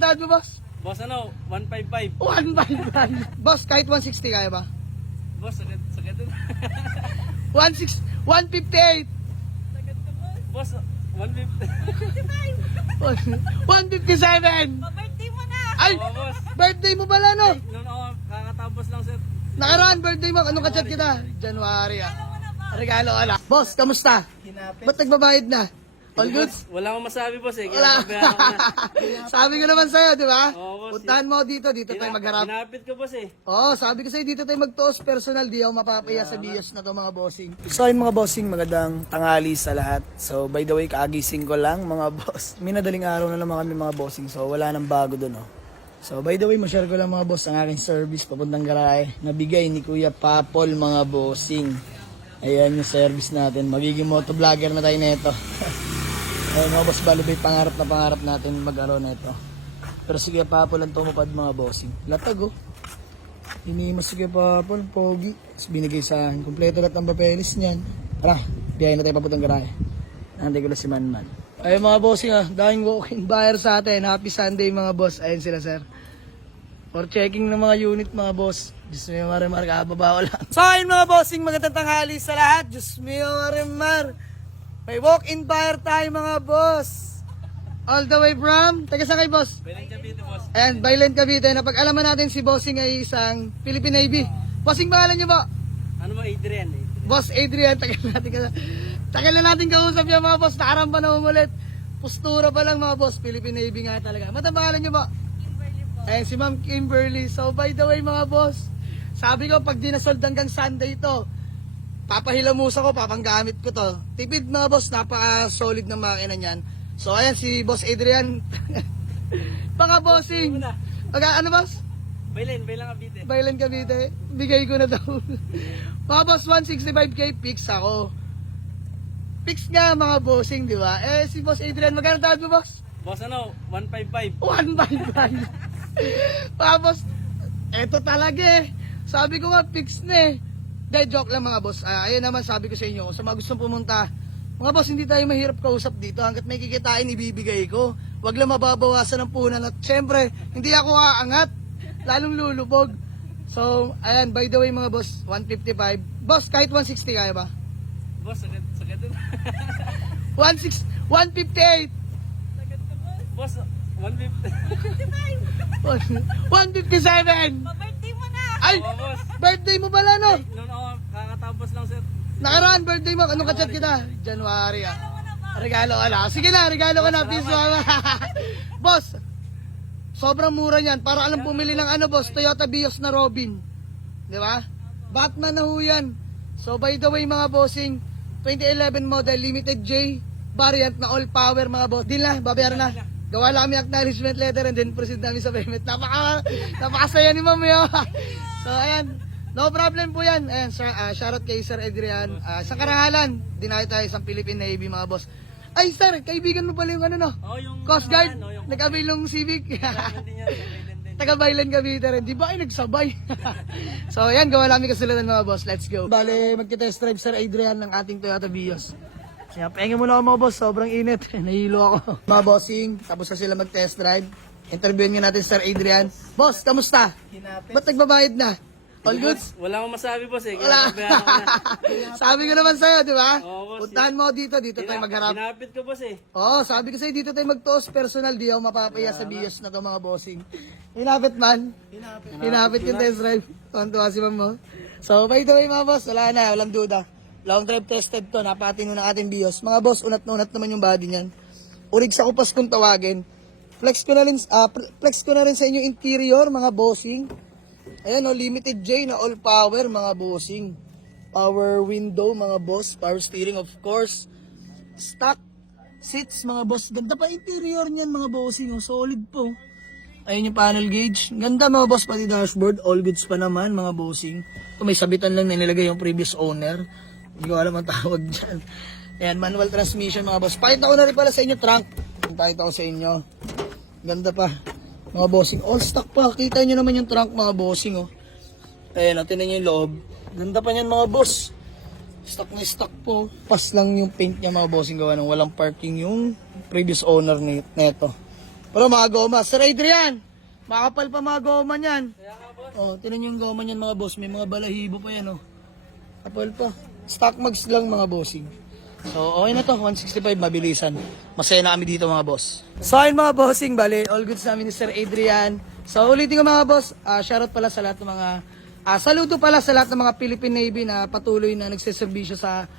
Magkano tawad mo, boss? Boss, 155. 155. Boss, kahit 160 kaya ba? Boss, sagad na. 158. Boss, 150. 157. Pa-birthday mo na! Ay, Oo, boss. birthday mo pala, no? Noon ako, kakatapos lang, sir. Nakaraan, birthday mo. Anong kachat kita? January, ah. Regalo ka lang. Boss, kamusta? Ba't nagbabayad na? All goods? Wala akong masabi, boss, eh. Wala. Kinababayan ko na. Sabi ko naman sa'yo, di ba? Oo, boss. Puntahan mo dito tayo magharap. Hinapit ko, boss, eh. Oo, sabi ko sa'yo, dito tayo magtuos personal. Di ako mapapaya sa bios na to, mga bossing. So ayun mga bossing, magandang tanghali sa lahat. So by the way, kaagising ko lang mga boss. Minadaling araw na naman kami mga bossing, so wala nang bago dun, oh. So by the way, ma-share ko lang mga boss ang aking service papuntang Garae. Nabigay ni Kuya Papol mga bossing. Ayan yung service natin. Magiging motovlogger na tayo nito. Ayun mga boss, balibay pangarap natin mag-araw na ito. Pero si Kuya Papol ang tumupad mga bossing. Latag, oh. Inimas si Kuya Papol, pogi. Tapos binigay sa akin. Kompleto lahat ng papeles niyan. Tara, biyahe na tayo papuntang Garae. Nandito ko lang si Manman. Ayun mga bossing, ah, daming walking buyer sa atin. Happy Sunday mga boss. Ayun sila, sir. For checking ng mga unit mga boss. Diyos mo yung marimar, kababa ko lang. So ayun mga bossing, magandang tanghali sa lahat. Diyos mo yung marimar. May walk-in buyer tayo mga boss. All the way from, taga saan kayo boss? Bilang Cavite, boss. And Bailen Cavite. Napag-alaman natin si bossing ay isang Philippine Navy. Bossing, pangalan niyo ba? Ano ba, Adrian, eh? Boss Adrian, tagal na natin kausap yan mga boss. Nakaramba na umulit. Postura pa lang mga boss. Philippine Navy nga talaga. Matang pangalan niyo ba? Kimberly po. Eh, si Ma'am Kimberly. So, by the way mga boss, sabi ko, pag dinasold hanggang Sunday ito, papahilamusa ko, papanggamit ko to. Tipid mga boss, napaka-solid ng makina niyan. So, ayan, si Boss Adrian. Mga bossing. Ano boss? Bilang Cavite. Bailan Cavite. Bigay ko na daw. Mga boss, 165k, fix ako. Fix nga mga bossing, di ba? Eh, si Boss Adrian, magkano tawad mo, boss? Boss, 155. 155. Mga boss, eto talaga eh. Sabi ko nga, fix na eh. De, joke lang mga boss. Ayun naman sabi ko sa inyo, sa mga gustong pumunta, mga boss, hindi tayo mahirap kausap dito. Hanggat may kikitain, ibibigay ko. Wag lang mababawasan ng punan. At syempre, hindi ako aangat. Lalong lulubog. So, ayan, by the way mga boss, 155. Boss, kahit 160 kaya ba? Boss, sagad na. 158. Boss, 150. 157. Pa-birthday mo na! Ay, Oo, boss. birthday mo pala, no? Noon ako, kakatapos lang, sir. Nakaraan, birthday mo. Anong kachat kita? January, ah. Regalo ka na. Sige na, regalo ka na. Peace, mama. Boss, sobrang mura niyan. Para alam pumili ng ano, boss, Toyota Vios na Robin. Di ba? Batman na ho yan. So, by the way, mga bossing, 2011 model, limited J, variant na all power, mga boss. Din lang, babayaran na. Gawa lang kami acknowledgement letter and then proceed namin sa payment. Napakasaya ni ma'am yun. So, ayan. No problem po yan. Ayan, shoutout kay Sir Adrian. Sa Karangalan, dinayo tayo sa Philippine Navy, mga boss. Ay, sir, kaibigan mo pala yung ano, no? Oh, yung Coast Guard, ano, yung nag-avail ng Civic. Hindi niya, din. Taga-Bailan Cavite rin. Di ba ay nagsabay? So, ayan, gawa namin kasulatan mga boss. Let's go. Bale, magkita-test drive Sir Adrian ng ating Toyota Vios. Kaya pengin mo na ako mga boss, sobrang init. Nahilo ako. Mga bossing, tapos na sila mag-test drive. Interviewin nga natin Sir Adrian. Boss, kamusta? Ba't nagbabayad na? All goods? Wala akong masabi, boss, eh. Wala. Kinababayan ko na. Sabi ko naman sa'yo, di ba? Oo, boss. Puntahan mo dito tayo magharap. Hinapit ko, boss, eh. Oo, sabi ko sa'yo, dito tayo magtuos personal. Di ako mapapaya sa bios na to mga bossing. Hinapit man. Hinapit yung test drive. Tuwan-tuwa si ma'am mo. So, by the way mga boss, wala na, walang duda. Long drive tested to, napatino ng ating bios. Mga boss, unat-unat naman yung body niyan. Urig sa kupas kung tawagin. Flex ko na rin sa inyo interior, mga bossing. Ayan o, limited J na all power, mga bossing. Power window, mga boss. Power steering, of course. Stock seats, mga boss. Ganda pa interior niyan, mga bossing. Oh, solid po. Ayun yung panel gauge. Ganda, mga boss, pati dashboard. All goods pa naman, mga bossing. Ito, may sabitan lang na nilagay yung previous owner. Hindi ko alam ang tawag dyan. Ayan, manual transmission, mga boss. Pakita ko na rin pala sa inyo trunk. Pakita ko sa inyo. Ganda pa. Mga bossing, all stock pa. Kita nyo naman yung trunk, mga bossing, oh. Ayan, natin na yung loob. Ganda pa niyan, mga boss. Stock na stock po. Pas lang yung paint niya, mga bossing, gawa ng walang parking yung previous owner neto. Pero mga goma. Sir Adrian, makapal pa mga goma niyan. Oh, tinan yung goma niyan mga boss. May mga balahibo pa yan, oh. Kapal pa. Stock mags lang mga bossing. So, okay na to. 165, mabilisan. Masaya na kami dito mga boss. So, ayun mga bossing, bali, all goods namin ni Sir Adrian. So, ulitin ko mga boss, shoutout pala sa lahat ng mga, saludo pala sa lahat ng mga Philippine Navy na patuloy na nagsiservisyo sa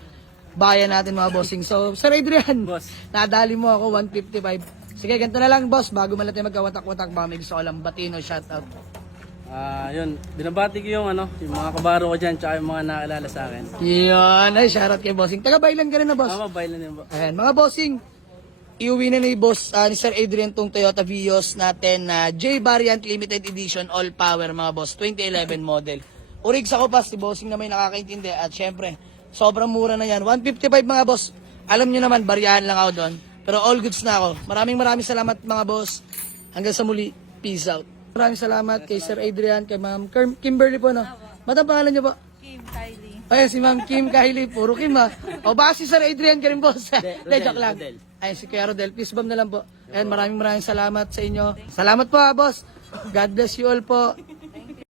bayan natin mga bossing. So, Sir Adrian, Boss. nadali mo ako 155. Sige, ganito na lang boss, bago man natin magkawatak-watak, baka may gusto ko lang batino, shoutout. Yun, binabati ko yung yung mga kabaro ko dyan, tsaka yung mga naalala sa akin. Yan, ay, shoutout kay bossing. Taga-bailan ka rin na boss. Tama, bail na yun po. Ayan, mga bossing, iuwi na ni boss, ni Sir Adrian tong Toyota Vios natin na J Variant Limited Edition All Power mga boss, 2011 model. Urig sa kupas, si bossing na may nakakaintindi at syempre, sobrang mura na yan. 155 mga boss, alam nyo naman, bariyahan lang ako doon. Pero all goods na ako. Maraming salamat mga boss. Hanggang sa muli, peace out. Maraming salamat kay Sir Adrian, kay Ma'am Kimberly po, no? Madam, pangalan niyo po? Kim, Kylie. Ay, si Ma'am Kim Kylie, puro Kim ha. O baka si Sir Adrian ka rin boss. Hindi, joke lang. Rodel. Ay, si Kuya Rodel, peace bomb na lang po. And maraming salamat sa inyo. Salamat po ha, boss. God bless you all po.